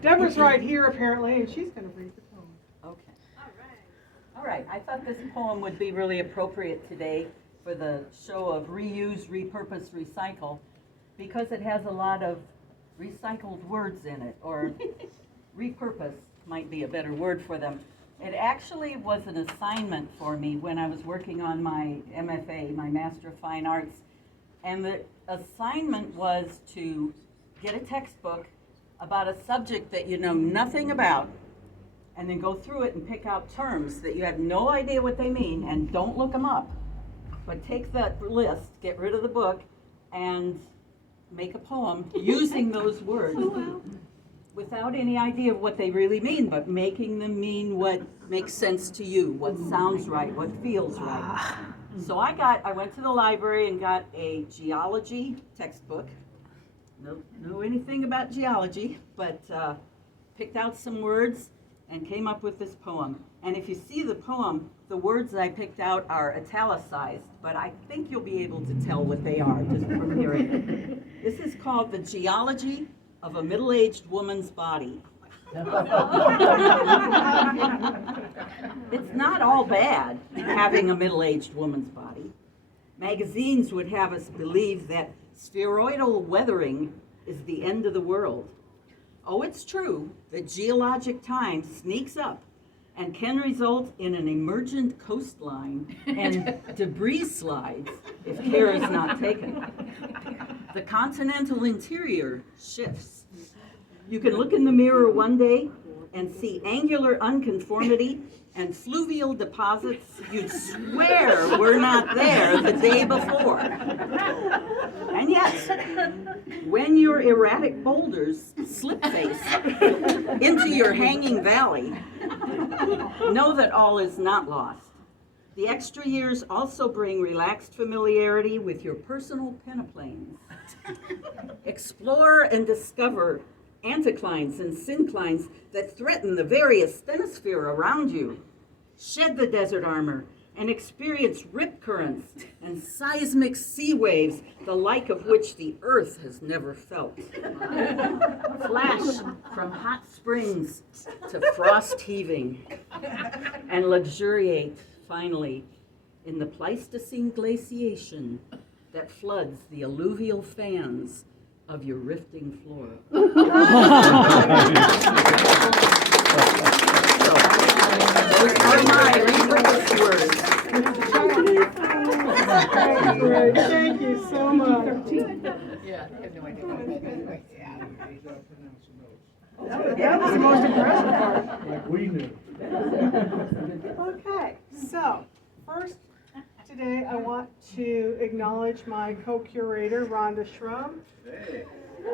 Deborah's right here apparently, and she's going to read the poem. Okay. All right. I thought this poem would be really appropriate today for the show of reuse, repurpose, recycle, because it has a lot of recycled words in it, or repurpose might be a better word for them. It actually was an assignment for me when I was working on my MFA, my Master of Fine Arts, and the assignment was to get a textbook about a subject that you know nothing about, and then go through it and pick out terms that you have no idea what they mean, and don't look them up. But take that list, get rid of the book, and make a poem using those words without any idea of what they really mean, but making them mean what makes sense to you, what sounds right, what feels right. So I went to the library and got a geology textbook. Know anything about geology, but picked out some words and came up with this poem. And if you see the poem, the words I picked out are italicized, but I think you'll be able to tell what they are just from hearing it. This is called The Geology of a Middle-Aged Woman's Body. It's not all bad having a middle-aged woman's body. Magazines would have us believe that spheroidal weathering is the end of the world. Oh, it's true that geologic time sneaks up and can result in an emergent coastline and debris slides if care is not taken. The continental interior shifts. You can look in the mirror one day and see angular unconformity and fluvial deposits you'd swear were not there the day before. And yes, when your erratic boulders slip face into your hanging valley, know that all is not lost. The extra years also bring relaxed familiarity with your personal peneplains. Explore and discover anticlines and synclines that threaten the very asthenosphere around you. Shed the desert armor and experience rip currents and seismic sea waves, the like of which the earth has never felt. Flash from hot springs to frost heaving, and luxuriate, finally, in the Pleistocene glaciation that floods the alluvial fans of your rifting floor. Those are my repurposed words. Thank you so much. Yeah, I have no idea what that is. That was the most impressive part. Like we knew. Okay, so first today I want to acknowledge my co-curator, Rhonda Schrum,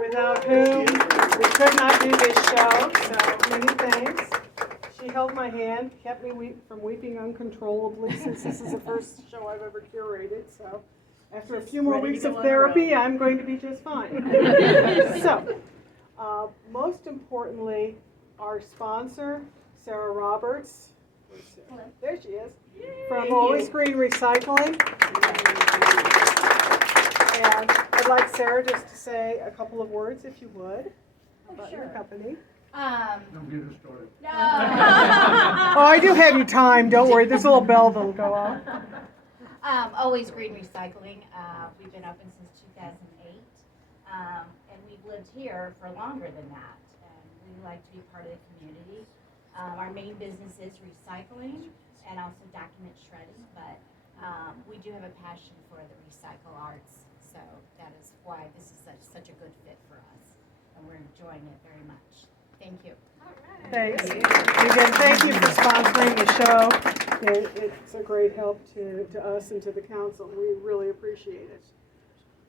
without whom we could not do this show, so many thanks. She held my hand, kept me from weeping uncontrollably since this is the first show I've ever curated, so after a few more weeks of therapy, I'm going to be just fine. So, most importantly, our sponsor, Sarah Roberts, there she is, from Always Green Recycling. And I'd like Sarah just to say a couple of words, if you would, about your company. Don't get us started. No. Oh, I do have you timed, don't worry, there's a little bell that'll go off. Always Green Recycling. We've been open since 2008, and we've lived here for longer than that. And we like to be part of the community. Our main business is recycling and also document shredding, but we do have a passion for the recycle arts, so that is why this is such a good fit for us, and we're enjoying it very much. Thank you. Thanks. And again, thank you for sponsoring the show. It's a great help to us and to the council. We really appreciate it.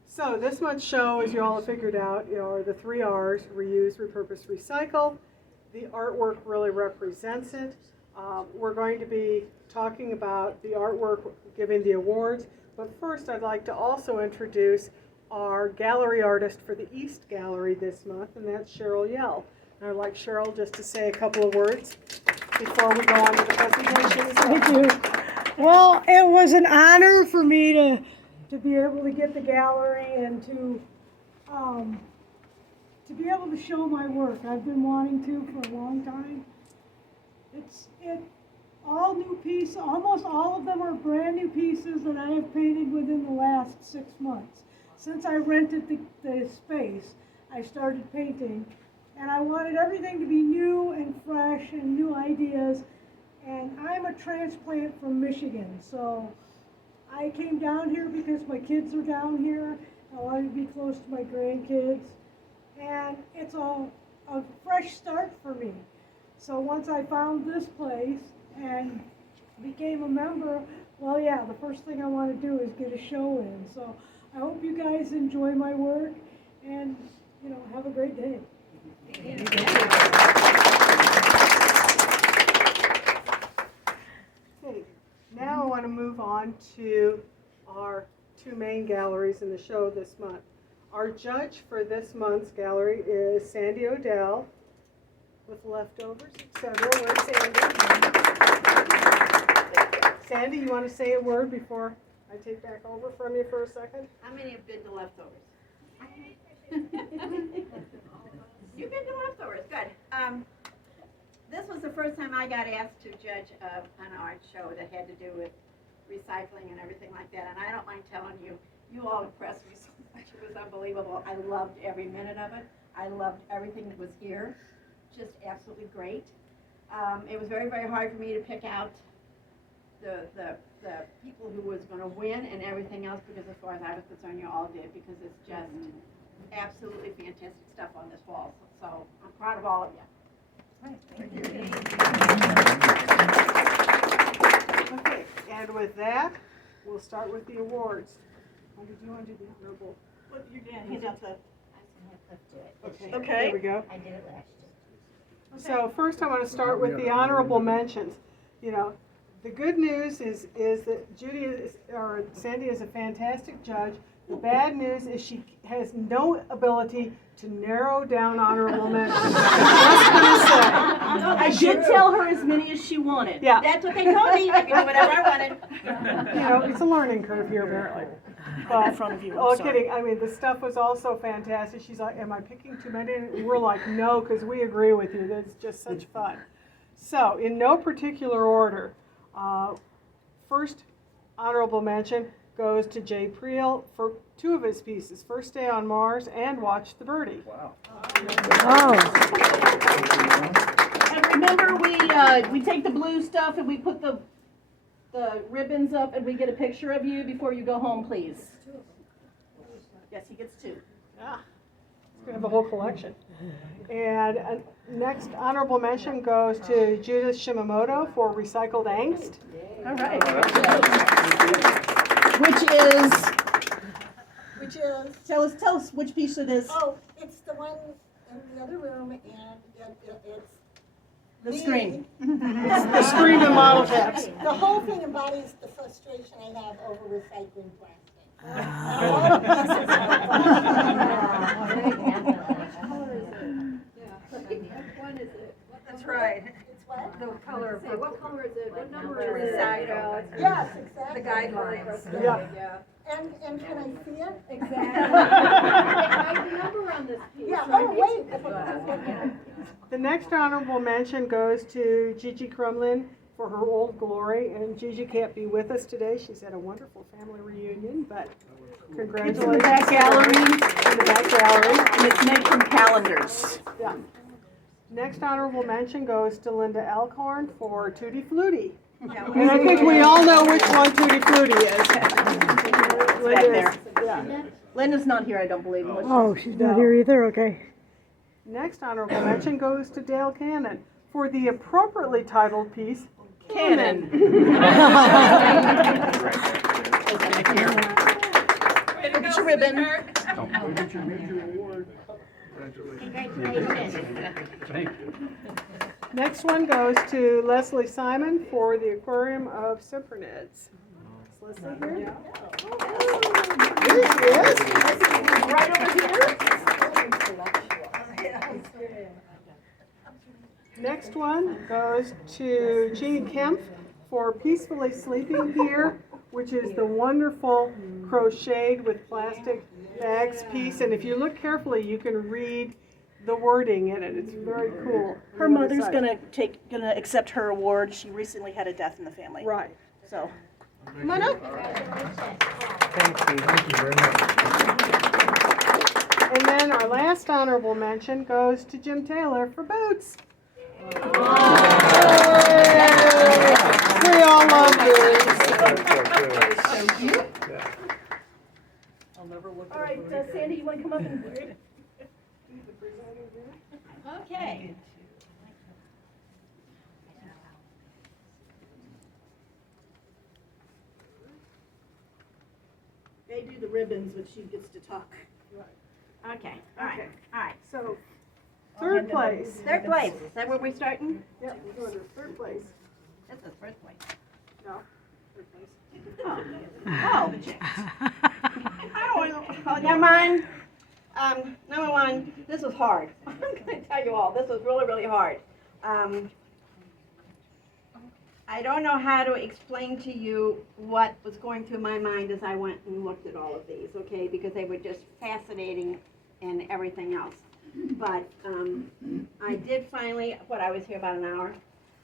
So this month's show, as you all have figured out, are the 3 R's: reuse, repurpose, recycle. The artwork really represents it. We're going to be talking about the artwork, giving the awards. But first, I'd like to also introduce our gallery artist for the East Gallery this month, and that's Cheryl Yell. And I'd like Cheryl just to say a couple of words before we go on to the presentation. Thank you. Well, it was an honor for me to be able to get the gallery and to to be able to show my work. I've been wanting to for a long time. All new pieces, almost all of them are brand new pieces that I have painted within the last 6 months. Since I rented the space, I started painting, and I wanted everything to be new and fresh and new ideas. And I'm a transplant from Michigan, so I came down here because my kids are down here. I wanted to be close to my grandkids, and it's a fresh start for me. So once I found this place and became a member, well, yeah, the first thing I want to do is get a show in. So I hope you guys enjoy my work and, have a great day. Okay, now I want to move on to our two main galleries in the show this month. Our judge for this month's gallery is Sandy Odell, with leftovers, etc. Where's Sandy? Sandy, you want to say a word before I take back over from you for a second? How many have been to leftovers? You've been to leftovers, good. This was the first time I got asked to judge an art show that had to do with recycling and everything like that, and I don't mind telling you, you all impressed me so much. It was unbelievable. I loved every minute of it. I loved everything that was here. Just absolutely great. It was very, very hard for me to pick out the people who was going to win and everything else, because as far as I was concerned, you all did, because it's just absolutely fantastic stuff on this wall. So I'm proud of all of you. Thank you. Okay, and with that, we'll start with the awards. How did you want to do the honorable? What you're doing? He's up the. I was gonna have Cliff do it this Okay, year. Okay. there we go. I did it last year. So first I want to start with the honorable mentions. The good news is that Sandy is a fantastic judge. The bad news is she has no ability to narrow down honorable mentions. Just gonna say. I did tell her as many as she wanted. Yeah, That's what they told me. I could do whatever I wanted. it's a learning curve here apparently. But, In front of you, I'm all sorry. kidding, I mean, the stuff was also fantastic. She's like, am I picking too many? And we're like, no, because we agree with you. That's just such fun. So, in no particular order, first honorable mention goes to Jay Priel for two of his pieces, First Day on Mars and Watch the Birdie. Wow. And remember, we take the blue stuff and we put the ribbons up and we get a picture of you before you go home, please. Yes, he gets two. Yeah, he's going to have a whole collection. And next honorable mention goes to Judith Shimamoto for Recycled Angst. All right. Which is, tell us which piece it is. Oh, it's the one in the other room, and it's The me. screen. The screen and model tabs. The whole thing embodies the frustration I have over recycling plastic. That's right. It's what? The color. What color is it? What number number is is it? Yes, exactly. The guidelines. Yeah. And can I see it? Exactly. Number on this piece. Yeah, oh, wait. The next honorable mention goes to Gigi Crumlin for her Old Glory, and Gigi can't be with us today. She's had a wonderful family reunion, but congratulations. It's in the back gallery. In the back gallery. And it's made from calendars. Yeah. Next honorable mention goes to Linda Alcorn for Tutti Flutti. And I think we all know which one Tutti Flutti is. Back there. Yeah. Linda's not here, I don't believe. unless Oh, she's not here either, okay. Next honorable mention goes to Dale Cannon for the appropriately titled piece, Cannon. Look at your ribbon. We'll get your major award. Congratulations. Thank you. Next one goes to Leslie Simon for the Aquarium of Cyprinids. Is Leslie here? Here she is. Right over here. Next one goes to Jeannie Kemp for Peacefully Sleeping Here, which is the wonderful crocheted with plastic bags piece. And if you look carefully, you can read the wording in it. It's very cool. Her mother's gonna accept her award. She recently had a death in the family. Right. So, come on up. Thank you very much. And then our last honorable mention goes to Jim Taylor for boots. Yay! We all love boots. All right, Sandy, you want to come up and? Okay. They do the ribbons, but she gets to talk. Okay, all right, all right. So, third place. Third place, is that where we're starting? Yep, we're going to third place. This is first place. No, third place. Oh, never mind. Number one, this was hard. I'm gonna tell you all, this was really, really hard. I don't know how to explain to you what was going through my mind as I went and looked at all of these, okay? Because they were just fascinating and everything else. But I did finally, I was here about an hour.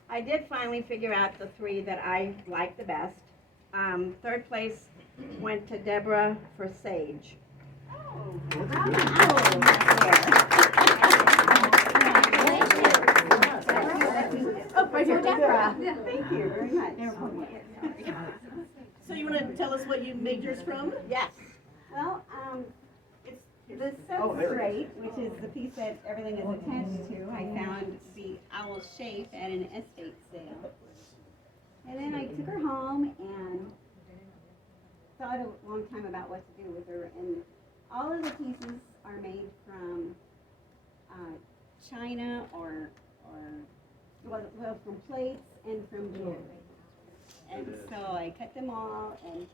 I did finally figure out the three that I liked the best. Third place went to Deborah for Sage. Oh, right here. Deborah. Thank you very much. So you want to tell us what you made yours from? Yes. Well, it's the substrate, which is the piece that everything is attached to. I found the owl shape at an estate sale. And then I took her home and thought a long time about what to do with her. And all of the pieces are made from china or from plates and from jewelry. And so I cut them all, and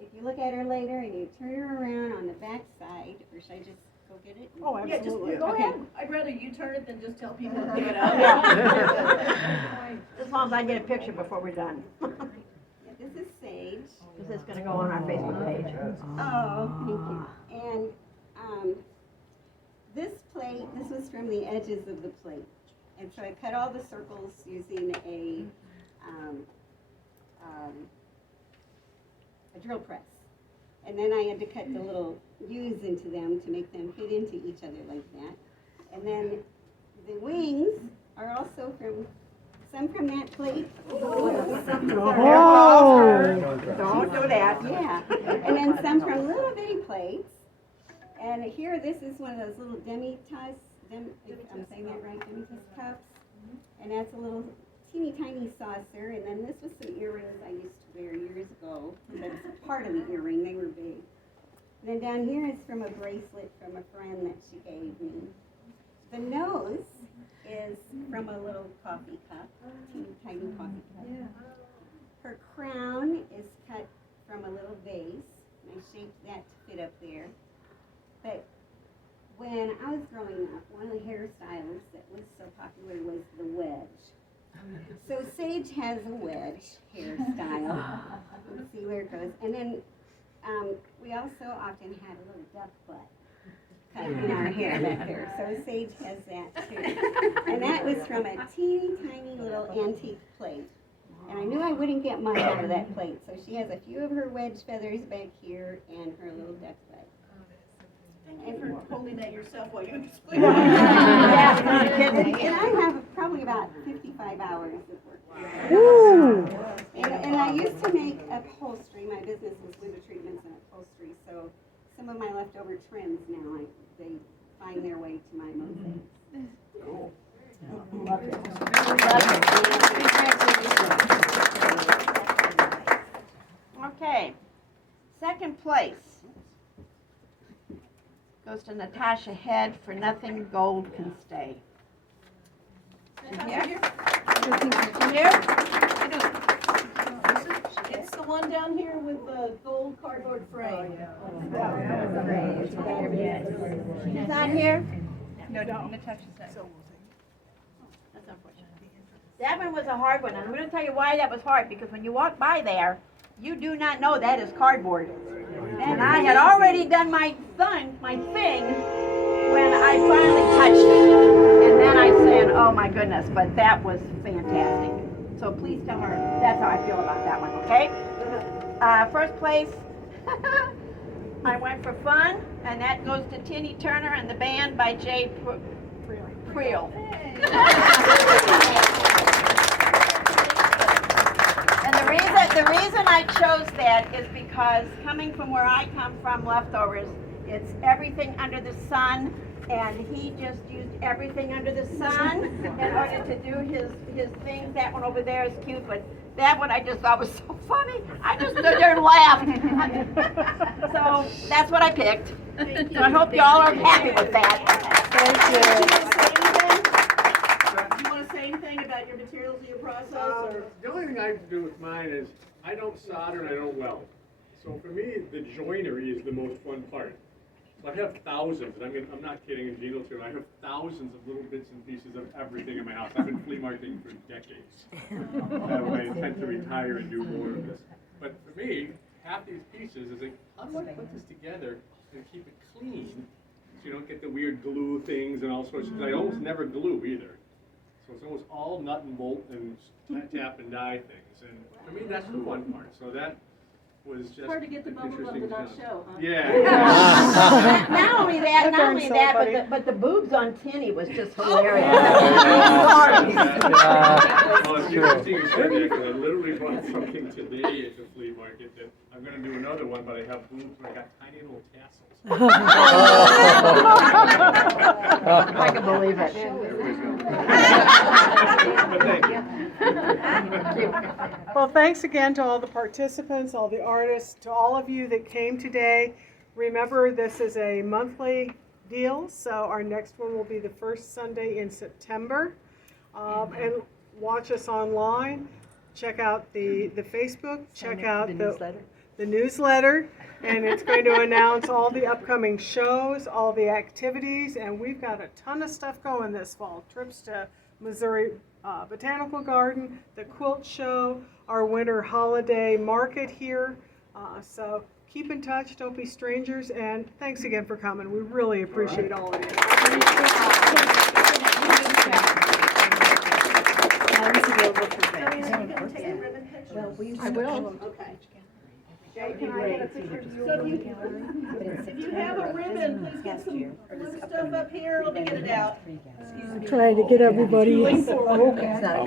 if you look at her later and you turn her around on the back side, or should I just go get it? Oh, Yeah, just absolutely. go Okay. ahead. I'd rather you turn it than just tell people to pick it up. As long as I get a picture before we're done. Yeah, this is sage. This is gonna go on our Facebook page. Oh, thank you. And this plate, this was from the edges of the plate. And so I cut all the circles using a drill press. And then I had to cut the little U's into them to make them fit into each other like that. And then the wings are also some from that plate. Oh. Don't do that. Yeah, and then some from little bitty plates. And here, this is one of those little if I'm saying that right, demi-tasse cups. And that's a little teeny tiny saucer. And then this was some earrings I used to wear years ago. That's part of the earring, they were big. And then down here is from a bracelet from a friend that she gave me. The nose is from a little coffee cup, teeny tiny coffee cup. Her crown is cut from a little vase, and I shaped that to fit up there. But when I was growing up, one of the hairstyles that was so popular was the wedge. So Sage has a wedge hairstyle. Let's see where it goes. And then we also often had a little duck butt cut in our hair back there. So Sage has that too. And that was from a teeny tiny little antique plate. And I knew I wouldn't get much out of that plate. So she has a few of her wedge feathers back here and her little duck butt. Thank you for holding that yourself while you explain. And I have probably about 55 hours of work. And I used to make upholstery. My business was window treatments and upholstery. So some of my leftover trims now, they find their way to my mosaics. Cool. Love it. Okay, second place goes to Natasha Head for Nothing Gold Can Stay. Here? Here? It's the one down here with the gold cardboard frame. She's not here? No, Natasha's not. That's unfortunate. That one was a hard one. I'm going to tell you why that was hard, because when you walk by there, you do not know that is cardboard. And I had already done my thing, when I finally touched it. And then I'm saying, oh my goodness, but that was fantastic. So please tell her that's how I feel about that one, okay? First place, I went for fun, and that goes to Tinny Turner and the band by Jay Creel. And the reason I chose that is because coming from where I come from, Leftovers, it's everything under the sun, and he just used everything under the sun in order to do his things. That one over there is cute, but that one I just thought was so funny. I just stood there and laughed. So that's what I picked. So I hope y'all are happy with that. Do you want to say anything about your materials of your process? Or? The only thing I have to do with mine is I don't solder and I don't weld. So for me, the joinery is the most fun part. So I have thousands, and I'm not kidding, and Gino too, I have thousands of little bits and pieces of everything in my house. I've been flea marketing for decades. I intend to retire and do more of this. But for me, half these pieces is like, how do I put this together and keep it clean so you don't get the weird glue things and all sorts of things. I almost never glue either. So it's almost all nut and bolt and tap and die things. And for me, that's the fun part. So that was just Hard to get the bubble gum to not show, huh? Yeah. Not only that, but the boobs on Tinny was just hilarious. Well, it's interesting you said that, because I literally bought something today at the flea market that I'm going to do another one, but I have boobs, but I got tiny little tassels. I can believe it. But thank you. Well, thanks again to all the participants, all the artists, to all of you that came today. Remember, this is a monthly deal, so our next one will be the first Sunday in September. And watch us online. Check out the Facebook. Check out the newsletter. And it's going to announce all the upcoming shows, all the activities, and we've got a ton of stuff going this fall. Trips to Missouri Botanical Garden, the quilt show, our winter holiday market here. So keep in touch, don't be strangers, and thanks again for coming. We really appreciate all of you. I will. Okay. If you have a ribbon, please get some blue stuff up here. Let me get it out. I'm trying to get everybody. It's not a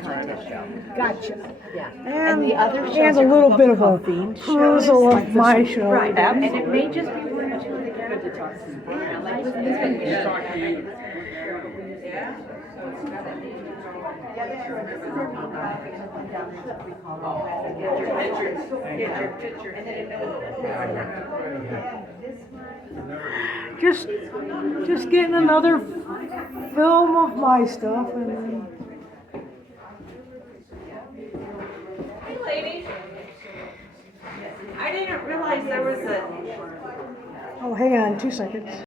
contest show. Gotcha. Yeah. And the other shows a are little bit of a themed perusal of my show. Right. And it may just be one or two of the characters. Just getting another film of my stuff and then. Hey, ladies. I didn't realize there was a Oh, hang on 2 seconds.